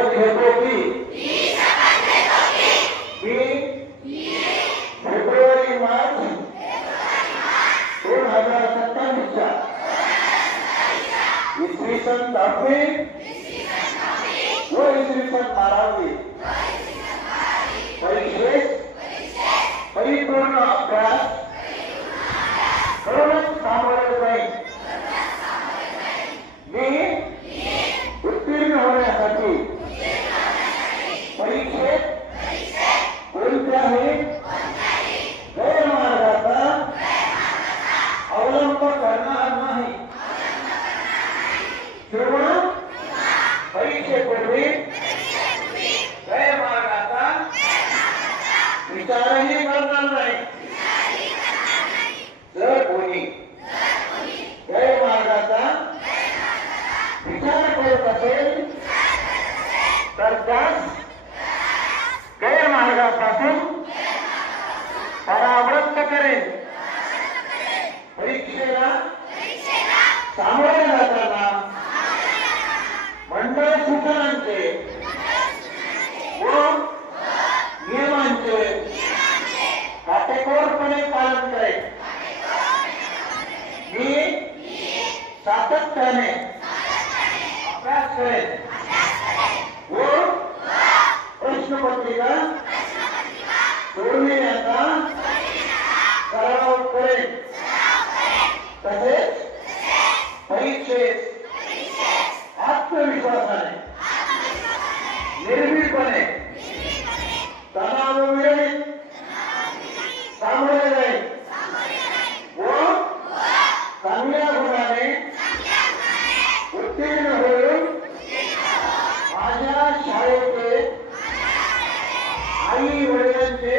शपथ घेतो की मी फेब्रुवारी मार्च 2027च्या इसवी सन 10वी व इसवी सन 12वी परीक्षेस परिपूर्ण अभ्यास करूनच सामोरे जाईल. मी उत्तीर्ण होण्यासाठी परीक्षेत कोणत्याही गैरमार्गाचा अवलंब करणार नाही किंवा परीक्षेपूर्वी गैरमार्गाचा विचारही करणार नाही. जर कोणी गैरमार्गाचा विचार करत असेल तर त्यास गैरमार्गापासून परावृत्त करेल. परीक्षेला सामोरे जाताना मंडळ सूचनांचे व नियमांचे काटेकोरपणे पालन करेल. मी सातत्याने अभ्यास करेल व प्रश्नपत्रिका सोडविण्याचा सराव करेल. तसेच परीक्षेत आत्मविश्वासाने निर्भीडपणे तणावविरहित सामोरे जाईल व चांगल्या गुणाने उत्तीर्ण होऊन माझ्या शाळेचे आई वडिलांचे